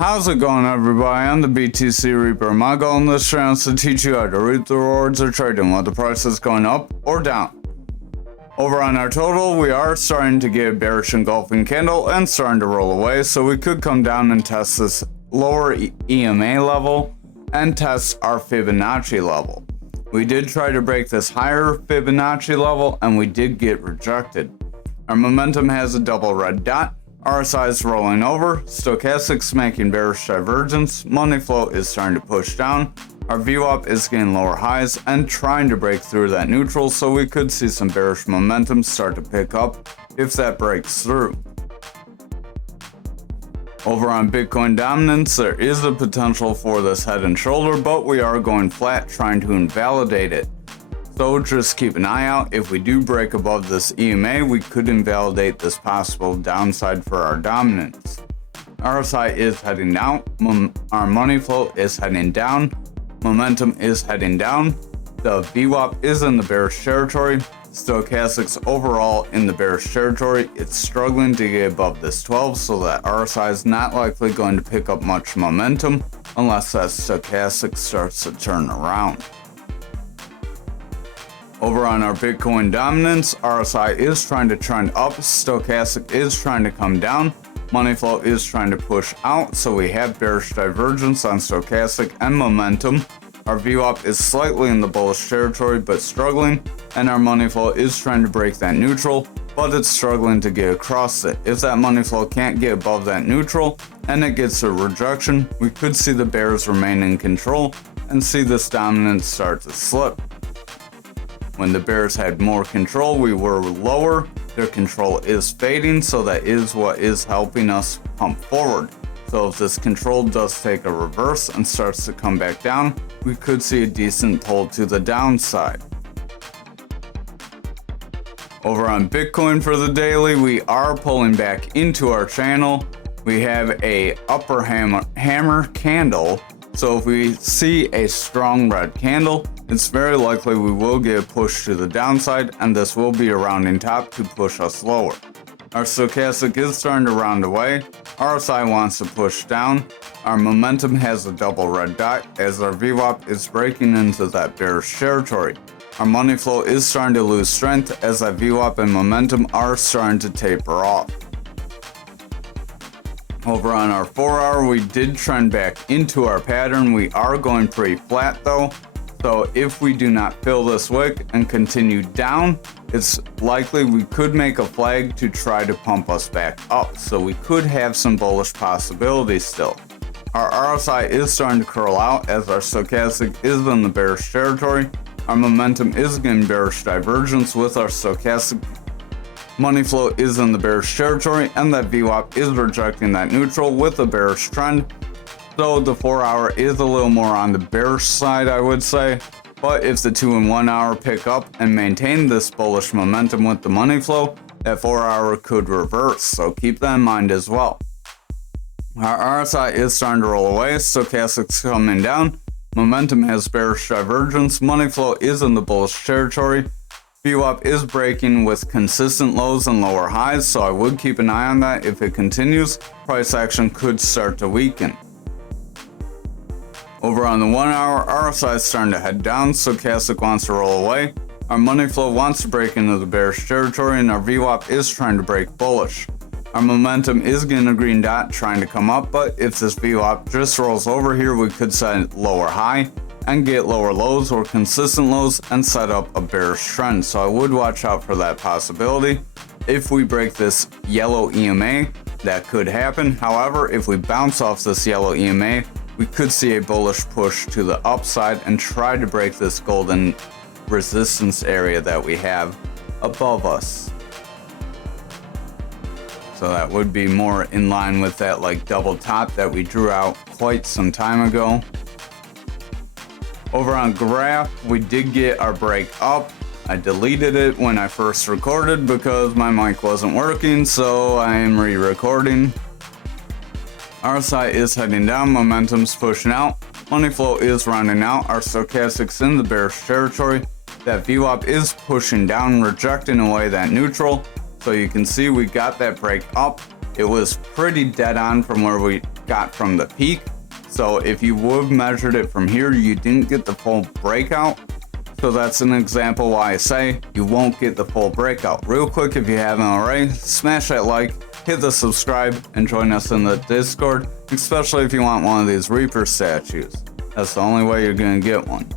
How's it going, everybody? I'm the BTC Reaper. My goal in this channel is to teach you how to reap the rewards of trading while the price is going up or down. Over on our total, we are starting to get a bearish engulfing candle and starting to roll away, so we could come down and test this lower EMA level and test our Fibonacci level. We did try to break this higher Fibonacci level and we did get rejected. Our momentum has a double red dot. RSI is rolling over, stochastics making bearish divergence, money flow is starting to push down, our VWAP is getting lower highs and trying to break through that neutral, so we could see some bearish momentum start to pick up if that breaks through. Over on Bitcoin dominance, there is a potential for this head and shoulder, but we are going flat trying to invalidate it. So just keep an eye out. If we do break above this EMA, we could invalidate this possible downside for our dominance. RSI is heading down, our money flow is heading down, momentum is heading down, the VWAP is in the bearish territory, stochastics overall in the bearish territory. It's struggling to get above this 12, so that RSI is not likely going to pick up much momentum unless that stochastic starts to turn around. Over on our Bitcoin dominance, RSI is trying to trend up, stochastic is trying to come down, money flow is trying to push out, so we have bearish divergence on stochastic and momentum. Our VWAP is slightly in the bullish territory but struggling, and our money flow is trying to break that neutral, but it's struggling to get across it. If that money flow can't get above that neutral and it gets a rejection, we could see the bears remain in control and see this dominance start to slip. When the bears had more control, we were lower. Their control is fading, so that is what is helping us pump forward. So if this control does take a reverse and starts to come back down, we could see a decent pull to the downside. Over on Bitcoin for the daily, we are pulling back into our channel. We have a upper hammer candle. So if we see a strong red candle, it's very likely we will get a push to the downside, and this will be a rounding top to push us lower. Our stochastic is starting to round away, RSI wants to push down, our momentum has a double red dot as our VWAP is breaking into that bearish territory. Our money flow is starting to lose strength as that VWAP and momentum are starting to taper off. Over on our 4-hour, we did trend back into our pattern. We are going pretty flat though. So if we do not fill this wick and continue down, it's likely we could make a flag to try to pump us back up. So we could have some bullish possibilities still. Our RSI is starting to curl out as our stochastic is in the bearish territory. Our momentum is getting bearish divergence with our stochastic. Money flow is in the bearish territory, and that VWAP is rejecting that neutral with a bearish trend. So the 4-hour is a little more on the bearish side, I would say. But if the 2 and 1 hour pick up and maintain this bullish momentum with the money flow, that 4-hour could reverse. So keep that in mind as well. Our RSI is starting to roll away, stochastics coming down, momentum has bearish divergence, money flow is in the bullish territory. VWAP is breaking with consistent lows and lower highs, so I would keep an eye on that. If it continues, price action could start to weaken. Over on the 1-hour, RSI is starting to head down, stochastic wants to roll away, our money flow wants to break into the bearish territory, and our VWAP is trying to break bullish. Our momentum is getting a green dot trying to come up, but if this VWAP just rolls over here, we could set lower high and get lower lows or consistent lows and set up a bearish trend. So I would watch out for that possibility. If we break this yellow EMA, that could happen. However, if we bounce off this yellow EMA, we could see a bullish push to the upside and try to break this golden resistance area that we have above us. So that would be more in line with that like double top that we drew out quite some time ago. Over on graph, we did get our break up. I deleted it when I first recorded because my mic wasn't working, so I am re-recording. RSI is heading down, momentum's pushing out, money flow is rounding out, our stochastic's in the bearish territory, that VWAP is pushing down, rejecting away that neutral. So you can see we got that break up. It was pretty dead on from where we got from the peak. So if you would have measured it from here, you didn't get the full breakout. So that's an example why I say you won't get the full breakout. Real quick, if you haven't already, smash that like, hit the subscribe, and join us in the Discord, especially if you want one of these Reaper statues. That's the only way you're going to get one.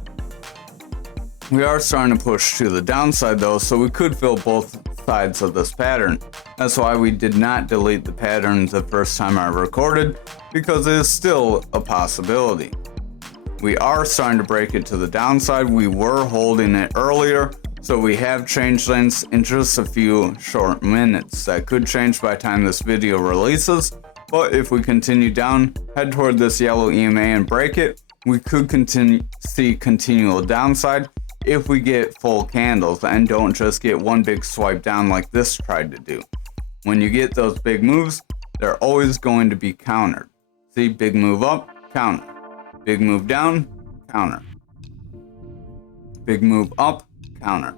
We are starting to push to the downside though, so we could fill both sides of this pattern. That's why we did not delete the pattern the first time I recorded, because it is still a possibility. We are starting to break it to the downside. We were holding it earlier, so we have changed lanes in just a few short minutes. That could change by the time this video releases, but if we continue down, head toward this yellow EMA and break it, we could see continual downside if we get full candles and don't just get one big swipe down like this tried to do. When you get those big moves, they're always going to be countered. See, big move up, counter. Big move down, counter. Big move up, counter.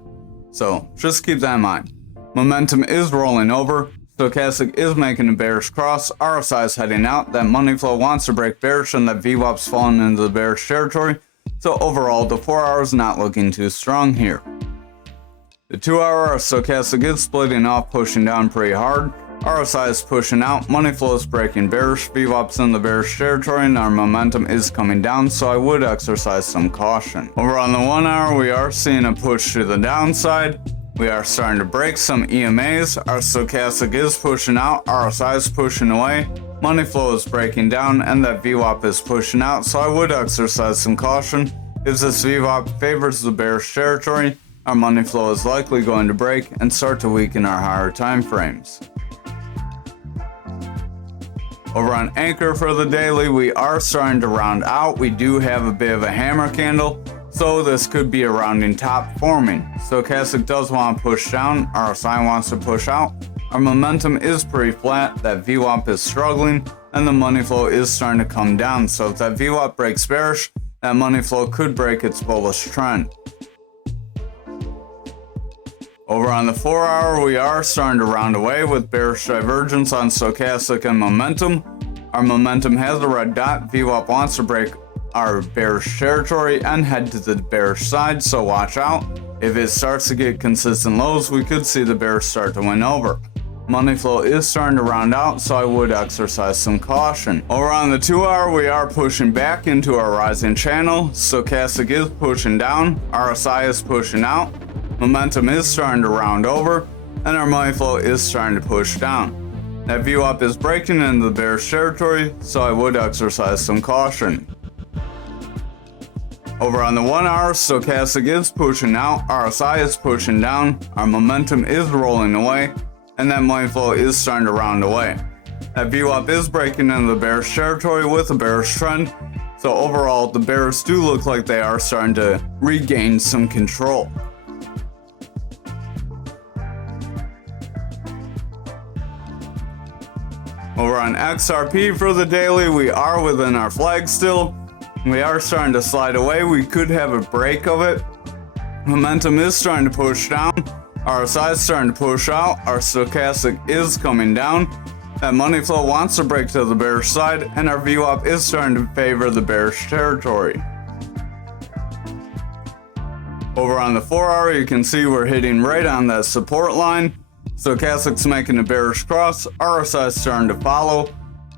So just keep that in mind. Momentum is rolling over. Stochastic is making a bearish cross. RSI is heading out. That money flow wants to break bearish, and that VWAP's falling into the bearish territory. So overall, the 4 hours not looking too strong here. The 2 hour stochastic is splitting off, pushing down pretty hard. RSI is pushing out, money flow is breaking bearish, VWAP's in the bearish territory, and our momentum is coming down, so I would exercise some caution. Over on the 1 hour, we are seeing a push to the downside. We are starting to break some EMAs. Our stochastic is pushing out, RSI is pushing away, money flow is breaking down, and that VWAP is pushing out, so I would exercise some caution. If this VWAP favors the bearish territory, our money flow is likely going to break and start to weaken our higher time frames. Over on Anchor for the daily, we are starting to round out. We do have a bit of a hammer candle, so this could be a rounding top forming. Stochastic does want to push down, RSI wants to push out. Our momentum is pretty flat, that VWAP is struggling, and the money flow is starting to come down. So if that VWAP breaks bearish, that money flow could break its bullish trend. Over on the 4 hour, we are starting to round away with bearish divergence on stochastic and momentum. Our momentum has a red dot. VWAP wants to break our bearish territory and head to the bearish side, so watch out. If it starts to get consistent lows, we could see the bears start to win over. Money flow is starting to round out, so I would exercise some caution. Over on the 2 hour, we are pushing back into our rising channel. Stochastic is pushing down, RSI is pushing out. Momentum is starting to round over, and our money flow is starting to push down. That VWAP is breaking into the bearish territory, so I would exercise some caution. Over on the 1 hour, stochastic is pushing out, RSI is pushing down, our momentum is rolling away, and that money flow is starting to round away. That VWAP is breaking into the bearish territory with a bearish trend, so overall the bears do look like they are starting to regain some control. Over on XRP for the daily, we are within our flag still. We are starting to slide away. We could have a break of it. Momentum is starting to push down. RSI is starting to push out. Our stochastic is coming down. That money flow wants to break to the bearish side, and our VWAP is starting to favor the bearish territory. Over on the 4 hour, you can see we're hitting right on that support line. Stochastic's making a bearish cross, RSI is starting to follow.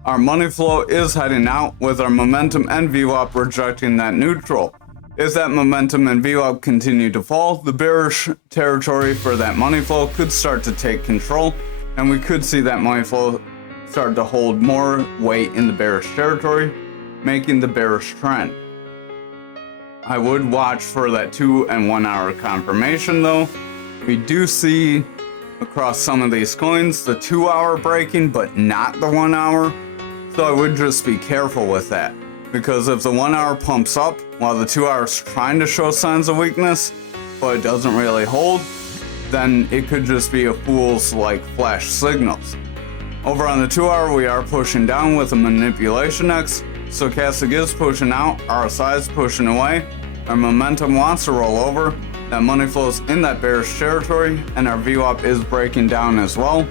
Our money flow is heading out with our momentum and VWAP rejecting that neutral. If that momentum and VWAP continue to fall, the bearish territory for that money flow could start to take control, and we could see that money flow start to hold more weight in the bearish territory, making the bearish trend. I would watch for that 2 and 1 hour confirmation though. We do see across some of these coins the 2 hour breaking, but not the 1 hour. So I would just be careful with that, because if the 1 hour pumps up while the 2 hours trying to show signs of weakness, but it doesn't really hold, then it could just be a fool's like flash signals. Over on the 2 hour, we are pushing down with a manipulation X. Stochastic is pushing out, RSI is pushing away, our momentum wants to roll over, that money flows in that bearish territory, and our VWAP is breaking down as well.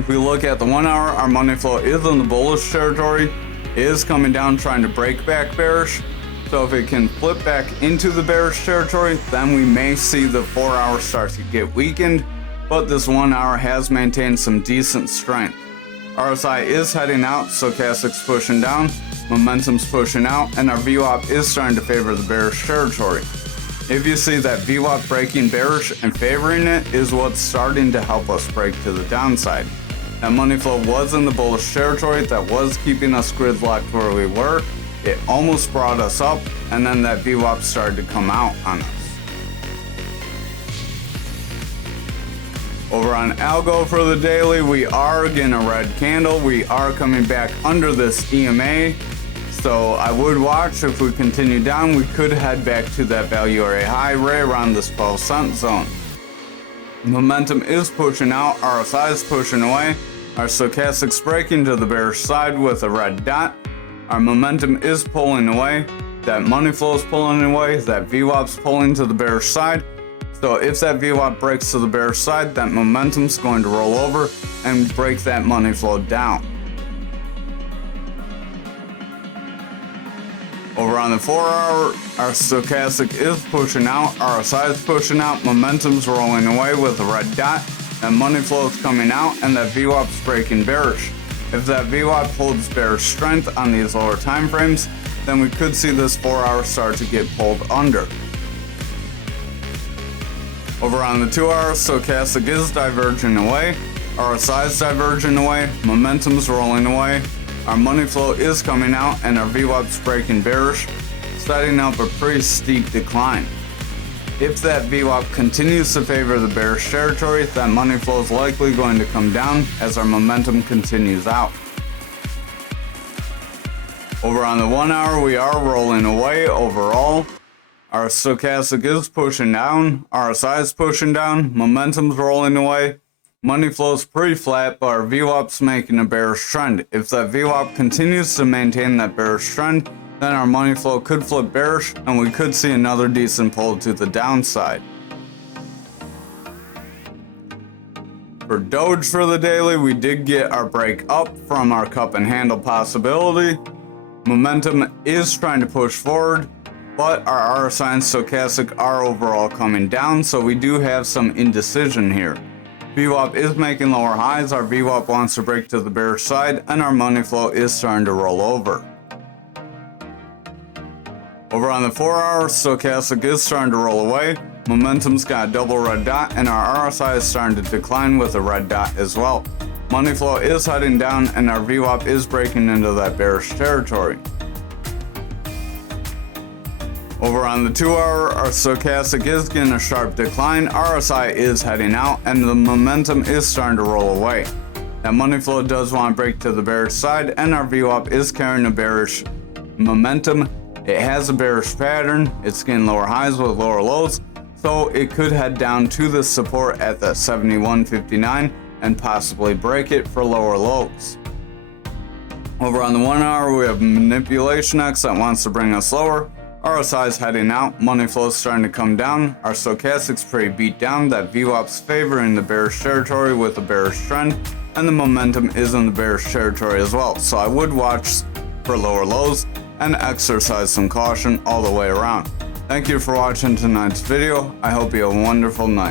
If we look at the 1 hour, our money flow is in the bullish territory, is coming down trying to break back bearish. So if it can flip back into the bearish territory, then we may see the 4 hour start to get weakened, but this 1 hour has maintained some decent strength. RSI is heading out, stochastic's pushing down, momentum's pushing out, and our VWAP is starting to favor the bearish territory. If you see that VWAP breaking bearish and favoring it is what's starting to help us break to the downside. That money flow was in the bullish territory, that was keeping us gridlocked where we were. It almost brought us up, and then that VWAP started to come out on us. Over on Algo for the daily, we are getting a red candle. We are coming back under this EMA. So I would watch. If we continue down, we could head back to that value area high right around this 12-cent zone. Momentum is pushing out, RSI is pushing away. Our stochastic's breaking to the bearish side with a red dot. Our momentum is pulling away. That money flow is pulling away. That VWAP's pulling to the bearish side. So if that VWAP breaks to the bearish side, that momentum's going to roll over and break that money flow down. Over on the 4 hour, our stochastic is pushing out, RSI is pushing out, momentum's rolling away with a red dot, that money flow is coming out, and that VWAP's breaking bearish. If that VWAP holds bearish strength on these lower time frames, then we could see this 4 hour start to get pulled under. Over on the 2 hour, stochastic is diverging away, RSI is diverging away, momentum's rolling away, our money flow is coming out, and our VWAP's breaking bearish, setting up a pretty steep decline. If that VWAP continues to favor the bearish territory, that money flow is likely going to come down as our momentum continues out. Over on the 1 hour, we are rolling away overall. Our stochastic is pushing down, RSI is pushing down, momentum's rolling away. Money flow is pretty flat, but our VWAP's making a bearish trend. If that VWAP continues to maintain that bearish trend, then our money flow could flip bearish and we could see another decent pull to the downside. For Doge for the daily, we did get our break up from our cup and handle possibility. Momentum is trying to push forward, but our RSI and stochastic are overall coming down, so we do have some indecision here. VWAP is making lower highs, our VWAP wants to break to the bearish side, and our money flow is starting to roll over. Over on the 4 hour, stochastic is starting to roll away, momentum's got a double red dot, and our RSI is starting to decline with a red dot as well. Money flow is heading down, and our VWAP is breaking into that bearish territory. Over on the 2 hour, our stochastic is getting a sharp decline, RSI is heading out, and the momentum is starting to roll away. That money flow does want to break to the bearish side, and our VWAP is carrying a bearish momentum. It has a bearish pattern, it's getting lower highs with lower lows, so it could head down to the support at that 71.59 and possibly break it for lower lows. Over on the 1 hour, we have Manipulation X that wants to bring us lower. RSI is heading out, money flow is starting to come down, our stochastic's pretty beat down, that VWAP's favoring the bearish territory with a bearish trend, and the momentum is in the bearish territory as well. So I would watch for lower lows and exercise some caution all the way around. Thank you for watching tonight's video. I hope you have a wonderful night.